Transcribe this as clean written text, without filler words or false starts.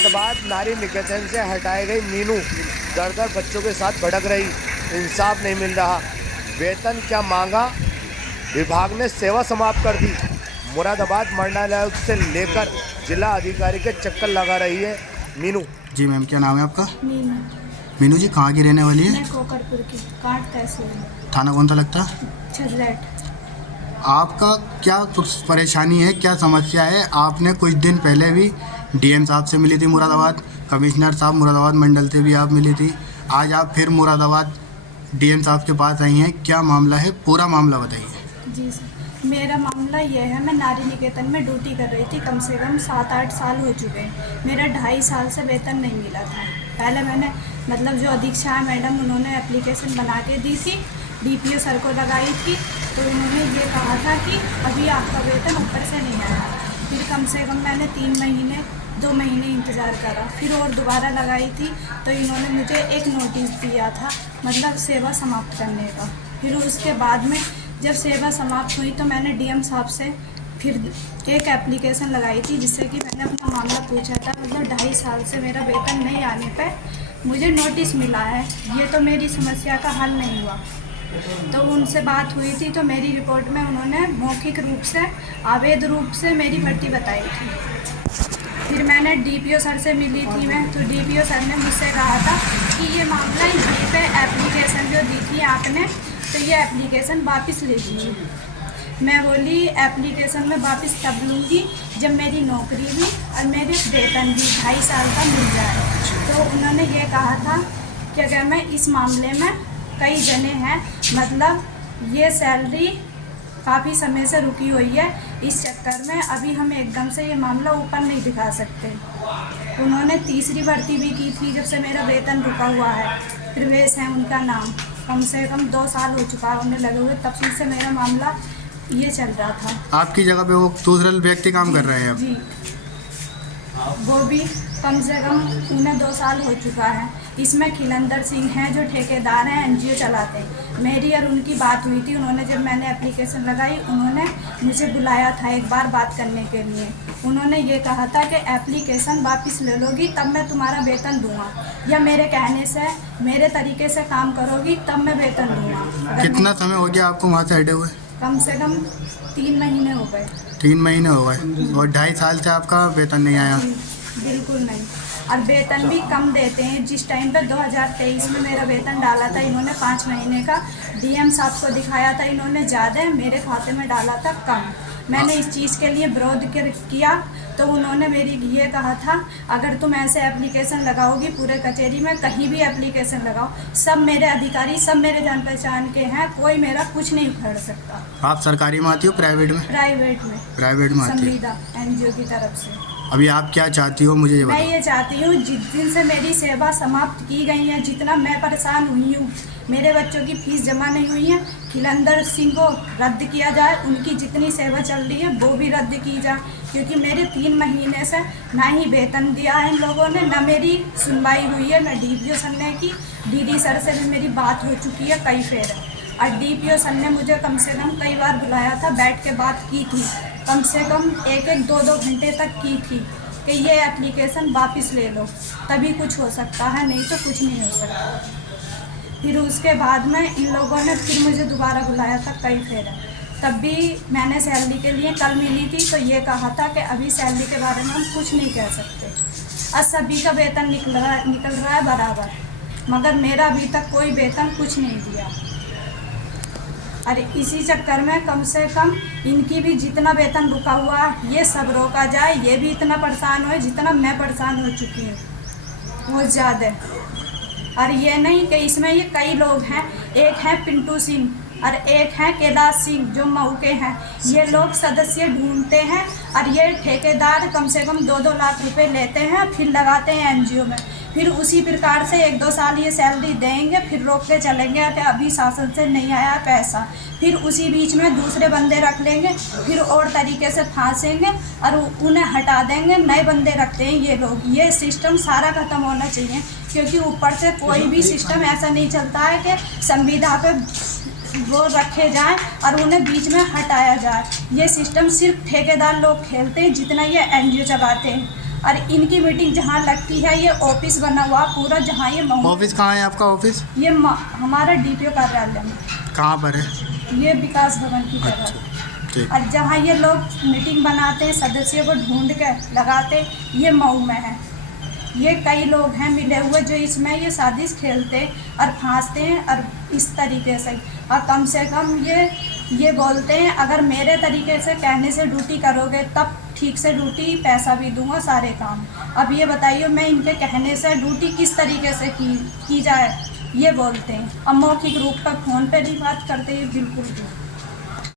मुरादाबाद नारी निकेतन से हटाई गई मीनू दर बच्चों के साथ भटक रही, इंसाफ नहीं मिल रहा। वेतन क्या मांगा, विभाग ने सेवा समाप्त कर दी। मुरादाबाद मंडलायुक्त से लेकर जिला अधिकारी के चक्कर लगा रही है मीनू। जी मैम, क्या नाम है आपका? मीनू। मीनू जी कहाँ की रहने वाली है? मैं कोकरपुर की, काट तहसील, थाना कौन सा लगता? छर्रेट। आपका क्या परेशानी है, क्या समस्या है? आपने कुछ दिन पहले भी डीएम साहब से मिली थी मुरादाबाद, कमिश्नर साहब मुरादाबाद मंडल से भी आप मिली थी, आज आप फिर मुरादाबाद डीएम साहब के पास आई हैं। क्या मामला है, पूरा मामला बताइए। जी सर, मेरा मामला ये है, मैं नारी निकेतन में ड्यूटी कर रही थी, कम से कम 7-8 साल हो चुके हैं। मेरा 2.5 साल से वेतन नहीं मिला था। पहले मैंने जो अधीक्षा है मैडम, उन्होंने एप्लीकेशन बना के दी थी, डीपीओ सर को लगाई थी, तो उन्होंने ये कहा था कि अभी आपका वेतन ऊपर से नहीं आया। फिर कम से कम मैंने 2 महीने इंतज़ार करा, फिर और दोबारा लगाई थी, तो इन्होंने मुझे एक नोटिस दिया था, सेवा समाप्त करने का। फिर उसके बाद में जब सेवा समाप्त हुई तो मैंने डीएम साहब से फिर एक एप्लीकेशन लगाई थी, जिससे कि मैंने अपना मामला पूछा था। 2.5 साल से मेरा वेतन नहीं आने पे मुझे नोटिस मिला है, ये तो मेरी समस्या का हल नहीं हुआ। तो उनसे बात हुई थी, तो मेरी रिपोर्ट में उन्होंने मौखिक रूप से, अवैध रूप से मेरी भर्ती बताई थी। फिर मैंने डीपीओ सर से मिली थी मैं, तो डीपीओ सर ने मुझसे कहा था कि ये मामला यहीं पे एप्लीकेशन जो दी थी आपने, तो ये एप्लीकेशन वापस ले लीजिए। मैं बोली एप्लीकेशन में वापस तब लूँगी जब मेरी नौकरी भी और मेरे वेतन भी 2.5 साल का मिल जाए। तो उन्होंने ये कहा था कि अगर मैं इस मामले में कई जने हैं, ये सैलरी काफ़ी समय से रुकी हुई है, इस चक्कर में अभी हम एकदम से ये मामला ऊपर नहीं दिखा सकते। उन्होंने तीसरी भर्ती भी की थी जब से मेरा वेतन रुका हुआ है, प्रवेश है उनका नाम, कम से कम 2 साल हो चुका है उन्हें लगे हुए, तब से मेरा मामला ये चल रहा था। आपकी जगह पे वो दूसरा व्यक्ति काम कर रहे हैं अब? जी, वो भी कम से कम उन्हें 2 साल हो चुका है। इसमें खिलंदर सिंह हैं जो ठेकेदार हैं, एनजीओ चलाते हैं। मेरी और उनकी बात हुई थी, उन्होंने जब मैंने एप्लीकेशन लगाई, उन्होंने मुझे बुलाया था एक बार बात करने के लिए। उन्होंने ये कहा था कि एप्लीकेशन वापस ले लोगी तब मैं तुम्हारा वेतन दूंगा, या मेरे कहने से मेरे तरीके से काम करोगी तब मैं वेतन दूंगा। कितना समय हो गया आपको वहाँ से हटे हुए? कम से कम 3 महीने हो गए। 3 महीने हो गए और 2.5 साल से आपका वेतन नहीं आया? बिल्कुल नहीं, और वेतन भी कम देते हैं। जिस टाइम पे 2023 में मेरा वेतन डाला था इन्होंने 5 महीने का, डीएम साहब को दिखाया था इन्होंने ज़्यादा, मेरे खाते में डाला था कम। मैंने इस चीज़ के लिए विरोध किया, तो उन्होंने मेरी ये कहा था अगर तुम ऐसे एप्लीकेशन लगाओगी पूरे कचहरी में, कहीं भी एप्लीकेशन लगाओ, सब मेरे अधिकारी, सब मेरे जान पहचान के हैं, कोई मेरा कुछ नहीं उखड़ सकता। आप सरकारी में आती हो प्राइवेट में? प्राइवेट में। प्राइवेट में आती हो? संविदा एनजीओ की तरफ से। अभी आप क्या चाहती हो मुझे ये बताओ? मैं ये चाहती हूँ जिस दिन से मेरी सेवा समाप्त की गई है, जितना मैं परेशान हुई हूँ, मेरे बच्चों की फीस जमा नहीं हुई है, खिलंदर सिंह को रद्द किया जाए, उनकी जितनी सेवा चल रही है वो भी रद्द की जाए, क्योंकि मेरे 3 महीने से ना ही वेतन दिया है इन लोगों ने, ना मेरी सुनवाई हुई है, ना डीपीओ सर ने की। डीडी सर से भी मेरी बात हो चुकी है कई फेर, और डीपीओ सर ने मुझे कम से कम कई बार बुलाया था, बैठ के बात की थी, कम से कम 1-1, 2-2 घंटे तक की थी कि ये एप्लीकेशन वापस ले लो, तभी कुछ हो सकता है, नहीं तो कुछ नहीं हो सकता। फिर उसके बाद में इन लोगों ने फिर मुझे दोबारा बुलाया था कई फेर, तब भी मैंने सैलरी के लिए कल मिली थी, तो ये कहा था कि अभी सैलरी के बारे में हम कुछ नहीं कह सकते। आज सभी का वेतन निकल रहा है बराबर, मगर मेरा अभी तक कोई वेतन कुछ नहीं दिया। अरे इसी चक्कर में कम से कम इनकी भी जितना वेतन रुका हुआ है ये सब रोका जाए, ये भी इतना परेशान हो जितना मैं परेशान हो चुकी हूँ, वो ज़्यादा। और ये नहीं कि इसमें ये कई लोग हैं, एक है पिंटू सिंह और एक है कैलाश सिंह जो मऊ के हैं, ये लोग सदस्य ढूंढते हैं और ये ठेकेदार कम से कम 2-2 लाख रुपए लेते हैं, फिर लगाते हैं एनजीओ में, फिर उसी प्रकार से 1-2 साल ये सैलरी देंगे, फिर रोक के चलेंगे कि अभी शासन से नहीं आया पैसा, फिर उसी बीच में दूसरे बंदे रख लेंगे, फिर और तरीके से फांसेंगे और उन्हें हटा देंगे, नए बंदे रखते हैं ये लोग। ये सिस्टम सारा ख़त्म होना चाहिए, क्योंकि ऊपर से कोई भी सिस्टम ऐसा नहीं चलता है कि संविदा पे वो रखे जाएं और उन्हें बीच में हटाया जाए। ये सिस्टम सिर्फ ठेकेदार लोग खेलते हैं, जितना ये एनजीओ चलाते हैं। और इनकी मीटिंग जहाँ लगती है, ये ऑफिस बना हुआ पूरा, जहाँ ये ऑफिस कहाँ है आपका ऑफिस? ये हमारा DPO कार्यालय में, कहाँ पर है? ये विकास भवन की तरफ। अच्छा, ठीक। और जहाँ ये लोग मीटिंग बनाते हैं, सदस्यों को ढूंढ के लगाते, ये मऊ में है। ये कई लोग हैं मिले हुए जो इसमें ये साजिश खेलते और फांसते हैं और इस तरीके से। और कम से कम ये बोलते हैं अगर मेरे तरीके से कहने से ड्यूटी करोगे तब ठीक से ड्यूटी, पैसा भी दूंगा, सारे काम। अब ये बताइए मैं इनके कहने से ड्यूटी किस तरीके से की जाए, ये बोलते हैं। अब मौखिक रूप पर फ़ोन पे भी बात करते हैं, बिल्कुल भी।